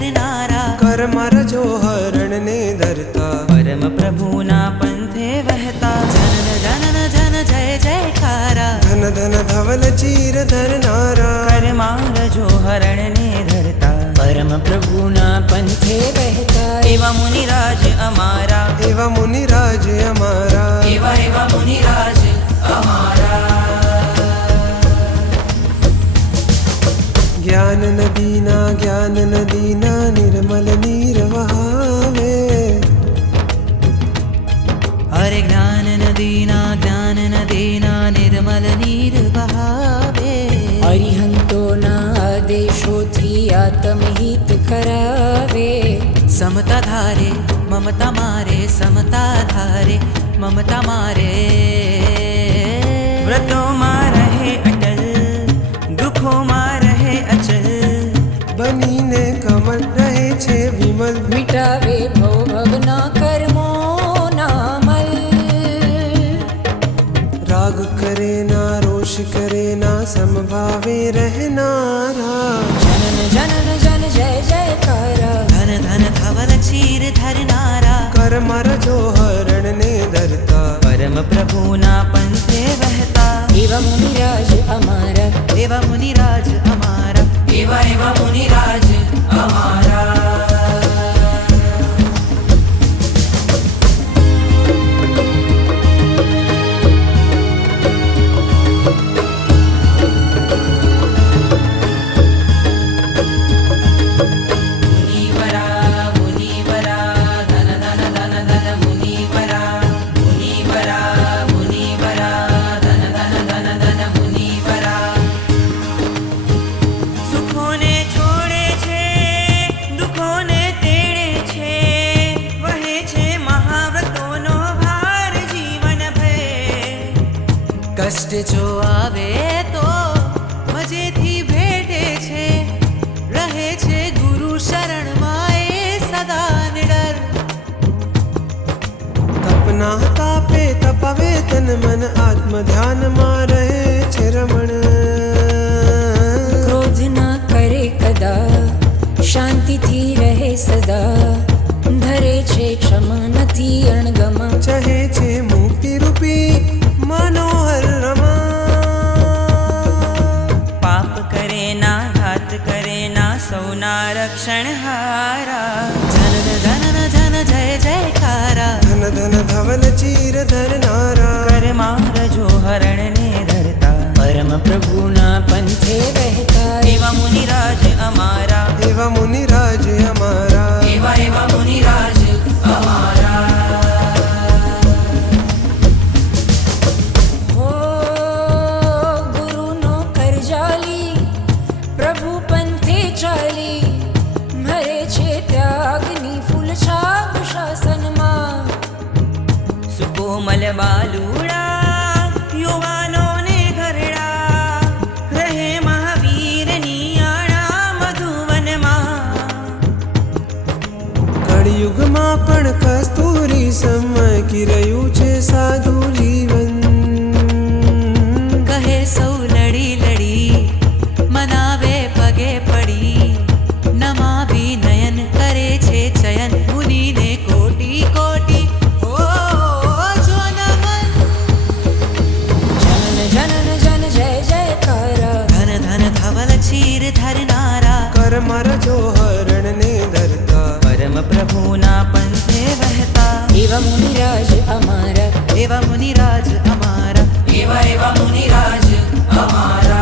धरनारा कर मर जो हरण ने धरता परम प्रभु ना पंथे वहता जनन जनन जन जय जयकारा धन धन धवल चीर धरनारा कर मार जो हरण ने धरता परम प्रभु ना पंथे बहता एवा मुनिराज अमारा एवा मुनिराज हमारा एवा एवा मुनिराज अमारा ज्ञान नदीना निर्मल नीर वहावे अरे ज्ञान नदीना निर्मल नीर बहावे अरिहंतो ना आदेशो थी आत्महित करावे समता धारे ममता मारे समता धारे ममता मारे व्रतों मां रहे अटल दुखों मां रहे अचल बनीने कमल रहे छे विमल मिटावे भव भवना कर्मो नामल राग करे ना रोष करे ना समभावे रहनारा जनन जनन जन जय जयकारा धन धन धवल चीर धरनारा कर मर जो हरण ने धरता परम प्रभु ना पंथे वहता एवा मुनिराज अमारा एवा मुनिराज अमारा एवा एवा मुनिराज अमारा कष्ट जो आवे तो मजे थी भेटे छे रहे छे गुरु शरण माए सदा निडर तपना तापे तपवे तन मन आत्म ध्यान मा रहे छे रमण क्रोध ना करे कदा शांति थी रहे सदा धरे छे क्षमा नथी अणगमा चहे छे मुक्ति रूपी मनोहर रमा पाप करे ना घात करे ना सौना रक्षण हारा जनन जनन जन जय जयकारा धन धन धवल चीर धरनारा कर मार जो हरण ने धरता परम प्रभु ना पंथे बहता एवा मुनिराज अमारा एवा मुनिराज हमारा एवा एवा मुनिराज अमारा कोमल बालूड़ा युवानों ने घरड़ा रहे महावीर नियाणा मधुवन कलियुग मां पण कस्तूरी समय की रयु छे साधु जीवन कहे सौ लड़ी लड़ी मनावे पगे पड़ी नमावी नयन करे छे चयन मुनि ने कोटि कोटि चीर धरनारा कर मर जो हरण ने धरता परम प्रभु ना पंथे वहता एवा मुनिराज अमारा एवा मुनिराज अमारा एवा एवा मुनिराज अमारा